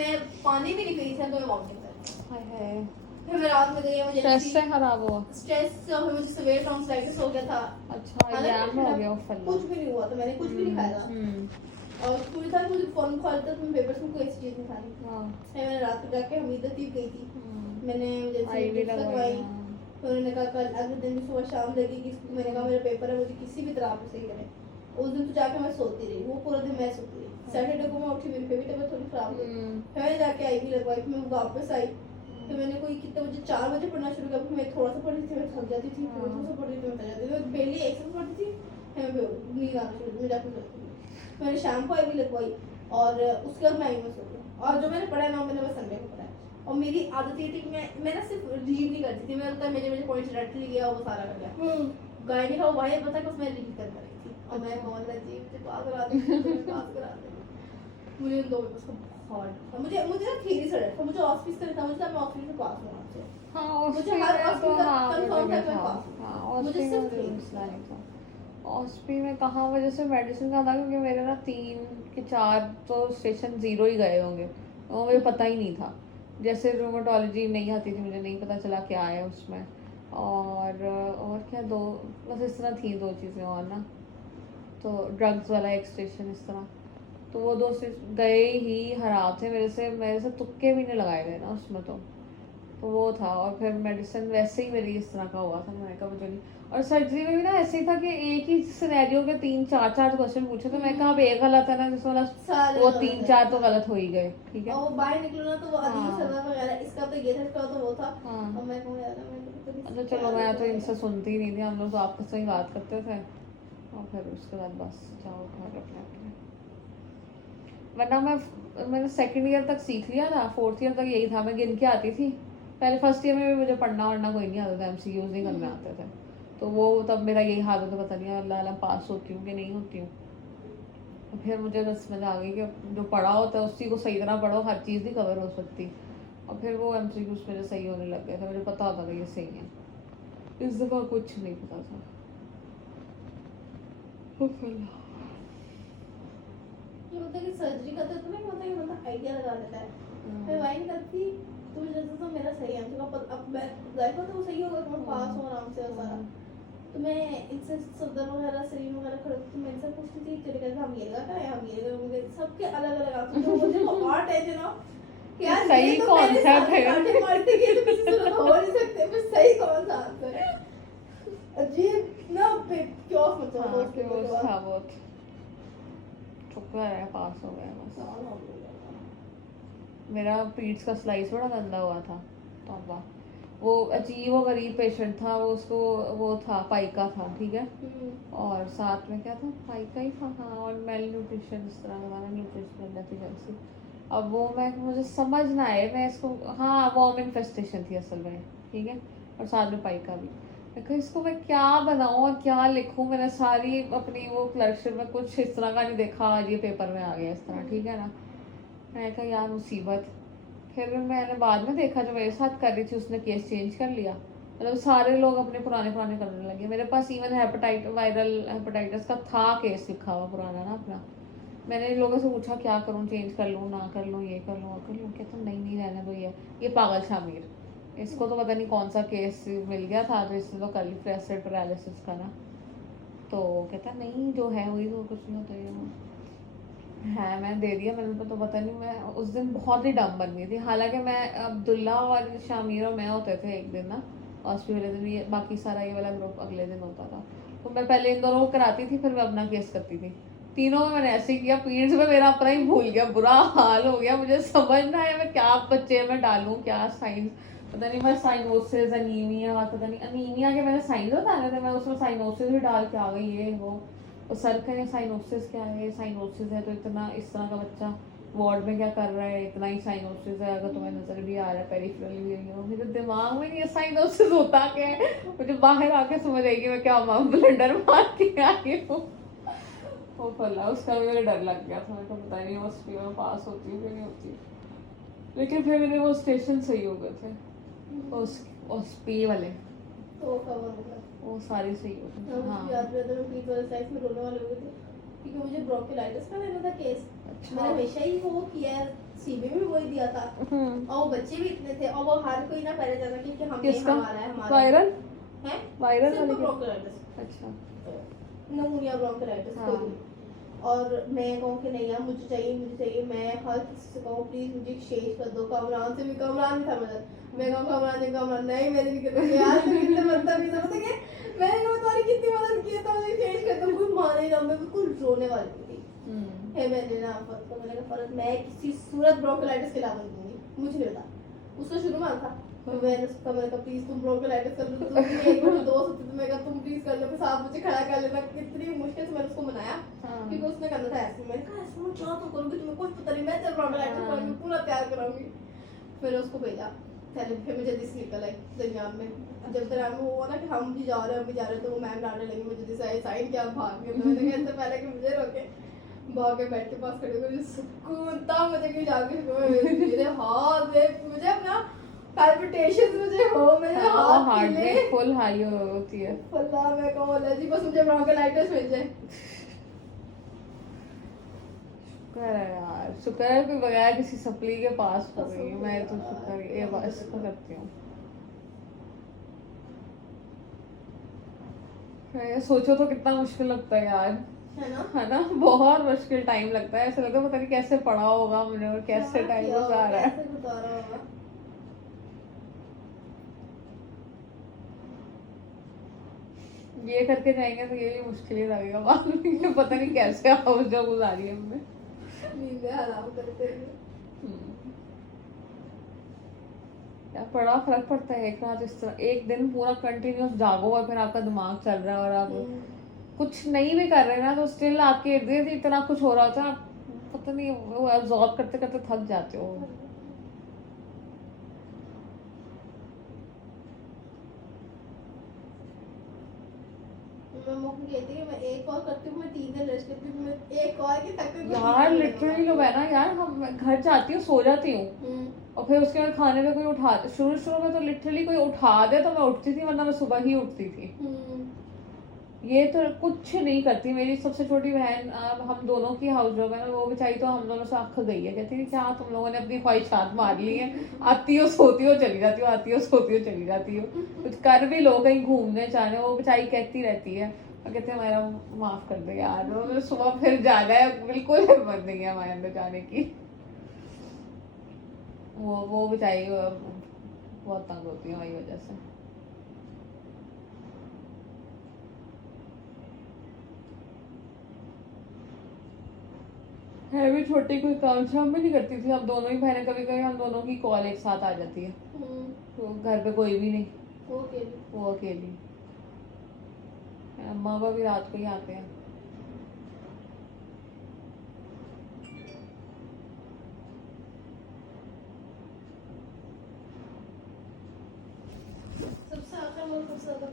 मैं पानी भी नहीं पी थी तो मैं वॉमिटिंग कर। हाय हाय, फिर मैं रात में गई, मुझे स्ट्रेस से खराब हुआ। स्ट्रेस से फिर मुझे सवेरे टॉन्सिलाइटिस हो गया था। अच्छा, एग्जाम हो गया फल्ला। कुछ भी नहीं हुआ था, मैंने कुछ भी नहीं खाया था। और पूरी तरह मुझे फोन कॉल तक मैं पेपर्स में कोई ऐसी चीज नहीं खाई। हां, मैंने रात को जाके हमीदतीब गई थी, मैंने जैसे आईवी लगवाई। लगवाई। तो उन्होंने कहा कल अगले दिन भी सुबह शाम लगेगी। मैंने कहा मेरा पेपर है, मुझे किसी भी तरह आप सही करें। उस दिन तो जाके मैं सोती रही, वो पूरा दिन मैं सोती रही। सैटरडे को मैं उठी, मेरी फिर भी तबीयत थोड़ी खराब हुई। फिर मैंने जाके आईवी लगवाई, फिर मैं वापस आई। फिर मैंने कोई कितने बजे 4 बजे पढ़ना शुरू किया। मैं थोड़ा सा पढ़ी थी, मैं थक जाती थी, फिर थोड़ा सा पढ़ी थी, मैं थक जाती थी। मैं डेली एक साथ पढ़ती थी, फिर मैं नींद आना शुरू हुई, मैं जाके सोती थी। मैंने शाम को आईवी लगवाई और उसके बाद मैं आईवी में सो गई। और जो मैंने पढ़ा है ना, मैंने बस संडे को पढ़ा है। और मेरी आदत ये थी कि मैं ना सिर्फ रीड नहीं करती थी, मैं लगता है मेरे पॉइंट्स डायरेक्टली गया वो सारा कर लिया। गाय का भाई पता कि उसमें रीड कर रही थी और मैं कौन सा चीज से पास करा दी, पास करा दी। मुझे इन 2 पेपर्स को बहुत मुझे ना थ्योरी से डर था। मुझे ऑफिस का था, मुझे मैं ऑफिस में पास होना चाहिए। हाँ, मुझे हर ऑस्ट्री में तो हाँ कंफर्म मुझे था भी कि मैं था। पास हूँ। हाँ, मुझे ऑस्ट्री में सिर्फ मुझे थी। मसला नहीं था। ऑस्ट्री में कहाँ वजह से मेडिसिन का था, क्योंकि मेरे ना 3 के 4 तो स्टेशन 0 ही गए होंगे, वो मुझे पता ही नहीं था। जैसे रूमेटोलॉजी नहीं आती थी, मुझे नहीं पता चला क्या है उसमें। और क्या, 2 बस इस तरह थी 2 चीज़ें और ना, तो ड्रग्स वाला एक स्टेशन इस तरह। तो वो 2 स्टेशन गए ही खराब थे मेरे से तुक्के भी नहीं लगाए गए ना उसमें। तो वो था। और फिर मेडिसिन वैसे ही मेरी इस तरह का हुआ था, मैंने कहा मुझे नहीं। और सर्जरी में भी ना ऐसे ही था कि एक ही सिनेरियो के 3-4 क्वेश्चन पूछे, तो मैं कहा अब एक गलत है ना, जिसमें सारे वो गलत 3-4 तो है। गलत हो ही गए, ठीक है। और वो बाहर निकलो ना तो वो अजीब हाँ। सा वगैरह, इसका तो ये था, इसका तो वो था। हाँ, और मैं कहूँ यार मैं तो अच्छा चलो, मैं तो इनसे सुनती ही नहीं थी, हम लोग तो आपस में ही बात करते थे। और फिर उसके बाद बस जाओ घर अपने अपने। वरना मैंने सेकंड ईयर तक सीख लिया था, 4th ईयर तक यही था, मैं गिन के आती थी। पहले फर्स्ट ईयर में भी मुझे पढ़ना वढ़ना कोई नहीं आता था, MCQs नहीं करने आते थे। तो वो तब मेरा यही हाल होता, पता नहीं अल्लाह अल्लाह पास होती हूँ कि नहीं होती हूँ। तो फिर मुझे बस समझ आ गई कि जो पढ़ा होता है उसी को सही तरह पढ़ो, हर चीज़ नहीं कवर हो सकती। और फिर वो MCQs मेरे सही होने लग गए थे, मुझे पता होता था ये सही है। इस दफ़ा कुछ नहीं पता था। ये होता है कि सर्जरी का तो तुम्हें होता है कि मतलब आइडिया लगा लेता है। मैं वाइन करती तो मुझे लगता था मेरा सही है, अब मैं जायका तो वो सही होगा कि मैं पास हूँ आराम से और सारा। तो मैं इनसे सदर वगैरह सलीम वगैरह खड़े तो मैं इनसे पूछती थी, चले कहते हम ये लगा करें, हम ये लगा, मुझे सबके अलग अलग आंसर। तो मुझे और टेंशन हो कि यार सही ये तो कौन मैंने सा सारे है? कांटे मारते गए तो किसी से हो नहीं सकते, फिर सही कौन सा आंसर है। अजीब ना क्यों मतलब हाँ, कि वो था बहुत शुक्र है पास हो गया बस। मेरा पीट्स का स्लाइस बड़ा गंदा हुआ था, तौबा। वो अजीब व गरीब पेशेंट था, वो उसको वो था पाइका था, ठीक है। और साथ में क्या था, पाइका ही था, हाँ। और मेल न्यूट्रिशन इस तरह का था, न्यूट्रिशनल डेफिशिएंसी। अब वो मुझे समझ ना आए, मैं इसको, हाँ वॉर्म इन्फेस्टेशन थी असल में, ठीक है। और साथ में पाइका भी। मैं कहा इसको मैं क्या बनाऊँ और क्या लिखूँ, मैंने सारी अपनी वो क्लर्कशिप में कुछ इस तरह का नहीं देखा, आज ये पेपर में आ गया इस तरह, ठीक है ना। मैंने कहा यार मुसीबत। फिर मैंने बाद में देखा जो मेरे साथ कर रही थी उसने केस चेंज कर लिया, मतलब सारे लोग अपने पुराने करने लगे। मेरे पास इवन वायरल हेपेटाइटिस का था केस लिखा हुआ पुराना ना अपना। मैंने लोगों से पूछा क्या करूँ, चेंज कर लूँ, ना कर लूँ, ये कर लूँ, वो कर लूँ। कहता नहीं रहने दो, ये पागल शामिर, इसको तो पता नहीं कौन सा केस मिल गया था, तो इसने तो कर ली फ्लैसिड पैरालिसिस का ना। तो कहता नहीं जो है वही, तो कुछ नहीं होता ये वो है। मैंने दे दिया, मैंने तो पता नहीं, मैं उस दिन बहुत ही डम बन गई थी। हालांकि मैं अब्दुल्ला और शामिर और मैं होते थे एक दिन ना हॉस्पिटल वाले दिन, ये बाकी सारा ये वाला ग्रुप अगले दिन होता था। तो मैं पहले इन दोनों को कराती थी, फिर मैं अपना केस करती थी। तीनों में मैंने ऐसे किया, पीरियड्स में मेरा अपना ही भूल गया, बुरा हाल हो गया। मुझे समझ ना आया मैं क्या बच्चे में डालूँ, क्या साइंस, पता नहीं मैं साइनोसिस अनीमिया, पता नहीं अनीमिया के मैंने साइंस बताने थे, मैं उसमें साइनोसिस भी डाल के आ गई ये वो। और सर कहे साइनोसिस क्या है, साइनोसिस है तो इतना इस तरह का बच्चा वार्ड में क्या कर रहा है, इतना ही साइनोसिस है, अगर तुम्हें नजर भी आ रहा है पेरिफेरल भी है। मेरे दिमाग में नहीं साइनोसिस होता क्या है, मुझे बाहर आके समझ आएगी मैं क्या ब्लंडर मार के आई हूँ। वो फला उसका भी मुझे डर लग गया था, मेरे को पता नहीं वो स्पी में पास होती है कि नहीं होती। लेकिन फिर मेरे वो स्टेशन सही हो गए थे, उस पी वाले तो कवर हो गया, वो सारे सही हो गए। हाँ मुझे याद रहता है मैं वाले साइड में रोने वाले हो गए थे क्योंकि मुझे ब्रोंकिलाइटिस का लेना था केस। मैंने हमेशा ही वो किया है सीबी में भी वही दिया था। और वो बच्चे भी इतने थे और वो हर कोई ना पहले जाता कि हमने किसका? हमारा है हमारा वायरल है वायरल सिर्फ वाली के? ब्रोंकाइटिस अच्छा नमूनिया ब्रोंकाइटिस हाँ। कोई भी। और मैं कहूँ कि नहीं यार मुझे चाहिए, मैं हर किसी से कहूँ प्लीज मुझे एक्सचेंज कर दो। कमरान से भी, कमरान नहीं था मदद, मैं कहूँ कमरान नहीं मेरी नहीं करती यार, तुम कितने बदतमीज हो। पता क्या मैंने तुम्हारी कितनी मदद की है तो मुझे एक्सचेंज कर दो। कोई माने ना, मैं बिल्कुल रोने वाली थी। है मैंने ना फर्क को मैंने कहा फर्क मैं किसी सूरत ब्रोंकाइटिस के अलावा नहीं दूंगी, मुझे नहीं पता। उसका शुरू में था तो मैंने उसका मैंने कहा प्लीज तुम ब्रोंकाइटिस कर लो, तुम भी एक बार दोस्त होती तो मैं कहा तुम प्लीज कर लो, फिर साहब मुझे खड़ा कर लेना। कितनी मुश्किल से मैंने उसको मनाया क्योंकि उसने करना था ऐसे। मैंने कहा ऐसे मत जाओ, तुम करोगे तुम्हें कुछ पता नहीं, मैं तेरा ब्रोंकाइटिस करूंगी, पूरा तैयार कराऊंगी। फिर उसको भेजा पहले, फिर मैं जल्दी से निकल आई दरमियान में। जब दरमियान में हुआ ना कि हम भी जा रहे हैं तो वो मैम डालने लगी मुझे, जैसे साइड क्या भाग गए। मैंने कहा इससे पहले कि मुझे रोके भाग के बेड के पास खड़े हो, मुझे सुकून था। मुझे कहीं जाके मेरे हाथ में मुझे अपना पैल्पिटेशंस मुझे हो, मेरे हाथ हार्ट पीले बीट फुल हाई होती है। अल्लाह मैं कहूँ अल्लाह जी बस मुझे ब्रोंकाइटिस मिल जाए। शुक्र है यार, शुक्र है कि बगैर किसी सप्ली के पास हो गई। मैं तो शुक्र ये इसको करती हूँ। ये सोचो तो कितना मुश्किल लगता है यार, है ना? बहुत मुश्किल टाइम लगता है, ऐसा लगता है पता नहीं कैसे पढ़ा होगा हमने और कैसे टाइम गुजार रहा है। ये करके जाएंगे तो ये भी मुश्किल ही लगेगा बाद में, पता नहीं कैसे हाउस जब गुजारी हमने। नींदें हराम करते हैं। यार बड़ा फर्क पड़ता है एक रात इस तरह, एक दिन पूरा कंटिन्यूस जागो और फिर आपका दिमाग चल रहा है और आप कुछ नहीं भी कर रहे ना तो स्टिल आपके इर्द गिर्द इतना कुछ हो रहा होता है, आप पता नहीं वो एब्जॉर्ब करते करते थक जाते हो। मैं मौका कहती है मैं एक और करती हूँ, मैं 3 दिन रेस्ट करती हूँ, मैं एक और की थक गई यार लिटरली लोग है ना यार, हम घर जाती हूँ सो जाती हूँ और फिर उसके बाद खाने पे कोई उठा, शुरू में तो लिटरली कोई उठा दे तो मैं उठती थी, वरना मैं सुबह ही उठती थी। ये तो कुछ नहीं करती। मेरी सबसे छोटी बहन, हम दोनों की हाउस जॉब है ना, वो बेचारी तो हम दोनों से अख गई है, कहती है क्या तुम लोगों ने अपनी ख्वाहिशात मार ली है, आती हो सोती हो चली जाती हो, आती हो सोती हो चली जाती हो, कुछ कर भी लो कहीं घूमने जाने, वो बेचारी कहती रहती है और कहते हैं मेरा माफ कर दो यार, वो सुबह फिर जाना है, बिल्कुल हिम्मत नहीं है हमारे अंदर जाने की। वो बेचारी बहुत तंग होती है वही वजह से। है भी छोटी, कोई काम शाम भी नहीं करती थी। हम दोनों ही बहनें, कभी कभी हम दोनों की कॉल एक साथ आ जाती है तो घर पे कोई भी नहीं, वो अकेली। अम्मा पापा भी रात को ही आते हैं। सबसे आखिर में सबसे ज्यादा